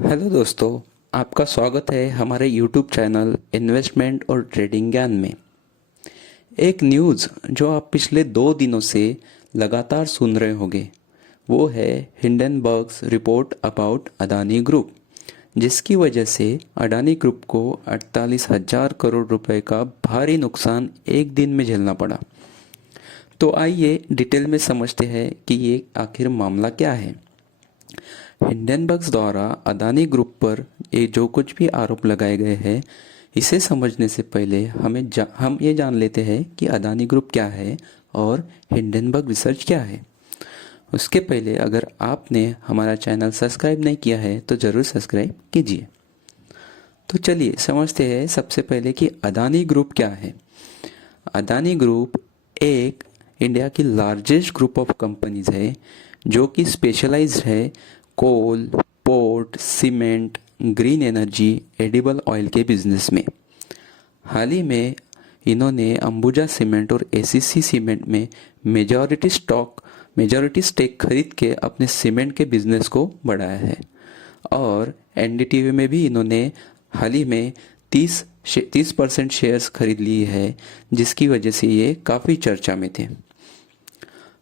Hello दोस्तों, आपका स्वागत है हमारे यूट्यूब चैनल इन्वेस्टमेंट और ट्रेडिंग ज्ञान में। एक न्यूज़ जो आप पिछले 2 दिनों से लगातार सुन रहे होंगे वो है हिंडनबर्ग्स रिपोर्ट अबाउट अदानी ग्रुप, जिसकी वजह से अडानी ग्रुप को 48,000 करोड़ रुपए का भारी नुकसान एक दिन में झेलना पड़ा। तो आइए डिटेल में समझते हैं कि ये आखिर मामला क्या है। हिंडनबर्ग्स द्वारा अदानी ग्रुप पर ये जो कुछ भी आरोप लगाए गए हैं, इसे समझने से पहले हम ये जान लेते हैं कि अदानी ग्रुप क्या है और हिंडनबर्ग रिसर्च क्या है। उसके पहले अगर आपने हमारा चैनल सब्सक्राइब नहीं किया है तो ज़रूर सब्सक्राइब कीजिए। तो चलिए समझते हैं सबसे पहले कि अदानी ग्रुप क्या है। अदानी ग्रुप एक इंडिया की लार्जेस्ट ग्रुप ऑफ कंपनीज है जो कि स्पेशलाइज्ड है coal, port, cement, green energy, edible oil के बिजनेस में। हाल ही में इन्होंने अंबुजा सीमेंट और एसीसी सीमेंट में मेजॉरिटी स्टेक खरीद के अपने सीमेंट के बिजनेस को बढ़ाया है। और एनडीटीवी में भी इन्होंने हाल ही में 30% शेयर्स खरीद लिए है, जिसकी वजह से ये काफ़ी चर्चा में थे।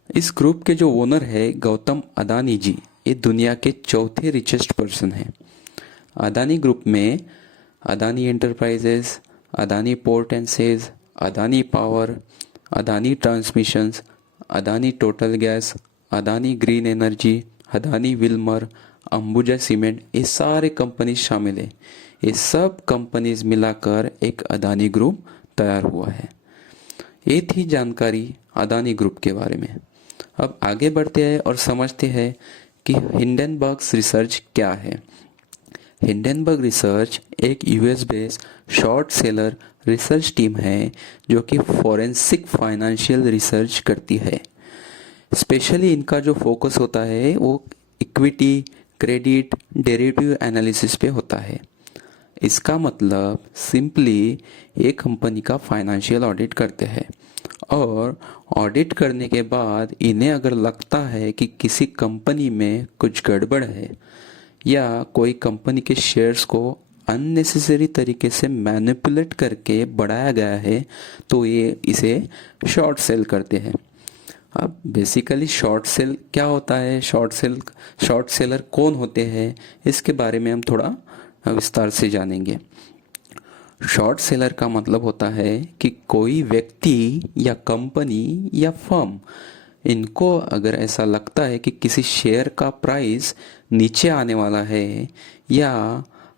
इस ग्रुप के जो ओनर है गौतम अदानी जी, ये दुनिया के चौथे रिचेस्ट पर्सन हैं। अदानी ग्रुप में Adani enterprises, Adani port and says, Adani power, Adani transmissions, Adani total gas, Adani green energy, Adani Wilmer, Ambuja cement, ये सारे कंपनीज शामिल है। ये सब कंपनीज मिलाकर एक अदानी ग्रुप तैयार हुआ है। ये थी जानकारी अदानी ग्रुप के बारे में। अब आगे बढ़ते हैं और समझते हैं कि हिंडनबर्ग्स रिसर्च क्या है। हिंडनबर्ग रिसर्च एक US based short seller research team है जो कि फॉरेंसिक फाइनेंशियल रिसर्च करती है। स्पेशली इनका जो फोकस होता है वो इक्विटी, क्रेडिट, डेरिवेटिव एनालिसिस पे होता है। इसका मतलब सिंपली एक कंपनी का फाइनेंशियल ऑडिट करते हैं और ऑडिट करने के बाद इन्हें अगर लगता है कि किसी कंपनी में कुछ गड़बड़ है या कोई कंपनी के शेयर्स को अननेसेसरी तरीके से मैनिपुलेट करके बढ़ाया गया है तो ये इसे शॉर्ट सेल करते हैं। अब बेसिकली शॉर्ट सेल क्या होता है, शॉर्ट सेलर कौन होते हैं, इसके बारे में हम थोड़ा विस्तार से जानेंगे। शॉर्ट सेलर का मतलब होता है कि कोई व्यक्ति या कंपनी या फर्म, इनको अगर ऐसा लगता है कि किसी शेयर का प्राइस नीचे आने वाला है या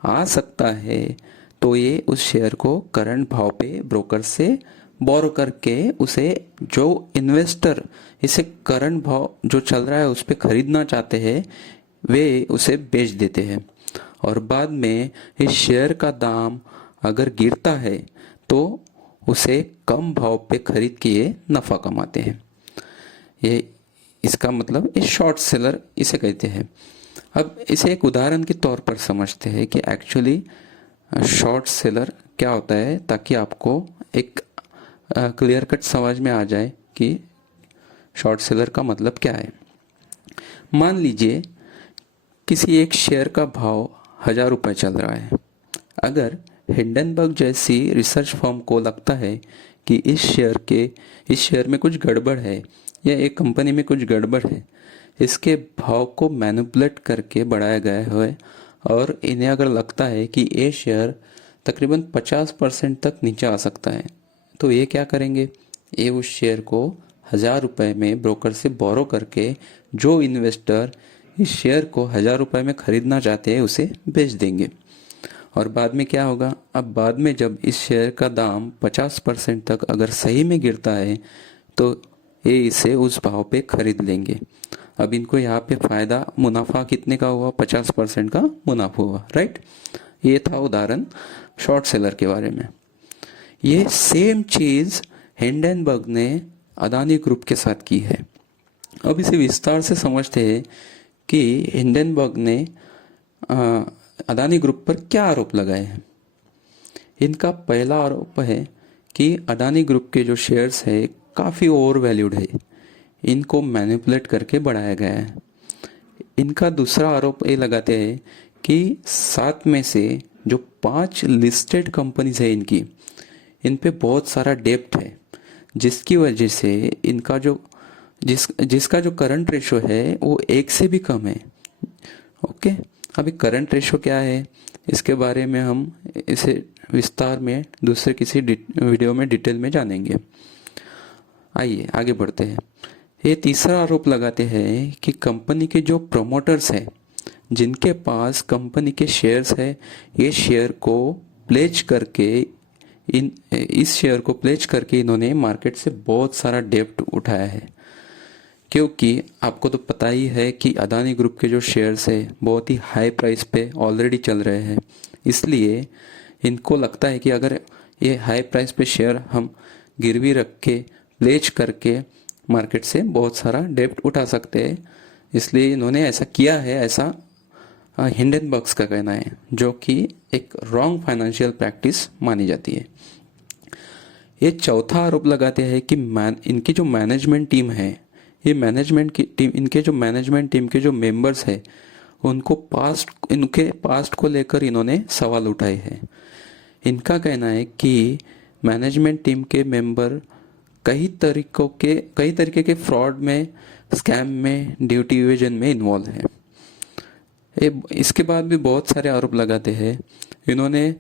आ सकता है, तो ये उस शेयर को करंट भाव पे ब्रोकर से बोरो करके उसे जो इन्वेस्टर इसे करंट भाव जो चल रहा है उस पर खरीदना चाहते हैं वे उसे बेच देते हैं। और बाद में इस शेयर का दाम अगर गिरता है तो उसे कम भाव पे खरीद के ये नफ़ा कमाते हैं। ये इसका मतलब ये शॉर्ट सेलर इसे कहते हैं। अब इसे एक उदाहरण के तौर पर समझते हैं कि एक्चुअली शॉर्ट सेलर क्या होता है, ताकि आपको एक क्लियर कट समझ में आ जाए कि शॉर्ट सेलर का मतलब क्या है। मान लीजिए किसी एक शेयर का भाव 1,000 रुपये चल रहा है। अगर हिंडनबर्ग जैसी रिसर्च फर्म को लगता है कि इस शेयर में कुछ गड़बड़ है या एक कंपनी में कुछ गड़बड़ है, इसके भाव को मैनिपुलेट करके बढ़ाया गया है और इन्हें अगर लगता है कि ये शेयर तकरीबन 50% तक नीचे आ सकता है, तो ये क्या करेंगे, ये उस शेयर को 1,000 रुपये में ब्रोकर से बोरो करके जो इन्वेस्टर इस शेयर को 1,000 रुपये में खरीदना चाहते हैं उसे बेच देंगे। और बाद में क्या होगा, अब बाद में जब इस शेयर का दाम 50% तक अगर सही में गिरता है तो ये इसे उस भाव पे खरीद लेंगे। अब इनको यहाँ पे फ़ायदा मुनाफा कितने का हुआ, 50% का मुनाफा हुआ, राइट। ये था उदाहरण शॉर्ट सेलर के बारे में। ये सेम चीज़ हिंडनबर्ग ने अदानी ग्रुप के साथ की है। अब इसे विस्तार से समझते हैं कि हिंडनबर्ग ने अदानी ग्रुप पर क्या आरोप लगाए हैं। इनका पहला आरोप है कि अदानी ग्रुप के जो शेयर्स है काफ़ी ओवर वैल्यूड है, इनको मैनिपुलेट करके बढ़ाया गया है। इनका दूसरा आरोप ये लगाते हैं कि 7 में से जो 5 लिस्टेड कंपनीज है इनकी, इन पे बहुत सारा डेप्ट है, जिसकी वजह से इनका जो जिसका जो करंट रेशो है वो 1 से भी कम है। ओके, अभी करंट रेशो क्या है इसके बारे में हम इसे विस्तार में दूसरे किसी वीडियो में डिटेल में जानेंगे। आइए आगे बढ़ते हैं। ये तीसरा आरोप लगाते हैं कि कंपनी के जो प्रमोटर्स हैं, जिनके पास कंपनी के शेयर्स है, ये शेयर को प्लेज करके इस शेयर को प्लेज करके इन्होंने मार्केट से बहुत सारा डेब्ट उठाया है। क्योंकि आपको तो पता ही है कि अदानी ग्रुप के जो शेयर्स है बहुत ही हाई प्राइस पे ऑलरेडी चल रहे हैं, इसलिए इनको लगता है कि अगर ये हाई प्राइस पे शेयर हम गिरवी रख के प्लेज करके मार्केट से बहुत सारा डेब्ट उठा सकते हैं, इसलिए इन्होंने ऐसा किया है, ऐसा हिंडनबर्ग्स का कहना है, जो कि एक रॉन्ग फाइनेंशियल प्रैक्टिस मानी जाती है। ये चौथा आरोप लगाते हैं कि इनकी जो मैनेजमेंट टीम है, ये मैनेजमेंट की टीम, इनके जो मैनेजमेंट टीम के जो मेंबर्स है, इनके पास्ट को लेकर इन्होंने सवाल उठाए हैं। इनका कहना है कि मैनेजमेंट टीम के मेंबर कई तरीके के फ्रॉड में, स्कैम में, ड्यूटी इवेजन में इन्वॉल्व है। इसके बाद भी बहुत सारे आरोप लगाते हैं इन्होंने।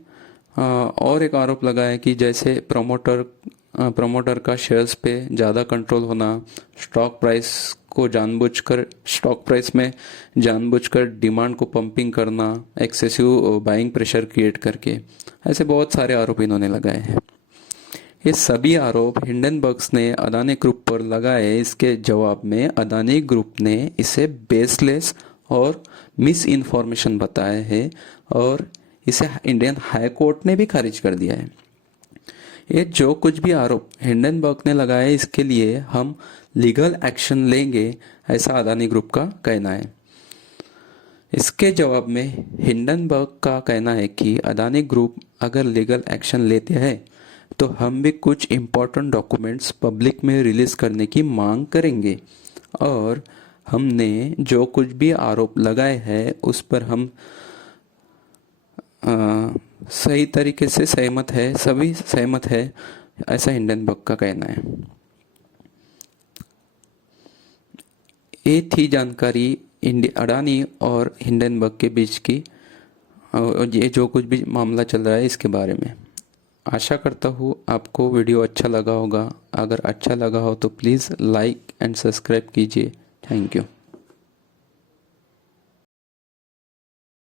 और एक आरोप लगाया कि जैसे प्रमोटर का शेयर्स पे ज़्यादा कंट्रोल होना, स्टॉक प्राइस में जानबूझकर डिमांड को पंपिंग करना, एक्सेसिव बाइंग प्रेशर क्रिएट करके, ऐसे बहुत सारे आरोप इन्होंने लगाए हैं। ये सभी आरोप हिंडनबर्ग्स ने अदानी ग्रुप पर लगाए। इसके जवाब में अदानी ग्रुप ने इसे बेसलेस और मिस इन्फॉर्मेशन बताया है और इसे इंडियन हाई कोर्ट ने भी खारिज कर दिया है। ये जो कुछ भी आरोप हिंडनबर्ग ने लगाए, इसके लिए हम लीगल एक्शन लेंगे, ऐसा अदानी ग्रुप का कहना है। इसके जवाब में हिंडनबर्ग का कहना है कि अदानी ग्रुप अगर लीगल एक्शन लेते हैं तो हम भी कुछ इम्पोर्टेंट डॉक्यूमेंट्स पब्लिक में रिलीज करने की मांग करेंगे और हमने जो कुछ भी आरोप लगाए हैं उस पर हम सही तरीके से सभी सहमत है, ऐसा हिंडनबर्ग का कहना है। ये थी जानकारी अडानी और हिंडनबर्ग के बीच की, और ये जो कुछ भी मामला चल रहा है इसके बारे में। आशा करता हूँ आपको वीडियो अच्छा लगा होगा। अगर अच्छा लगा हो तो प्लीज़ लाइक एंड सब्सक्राइब कीजिए। Thank you.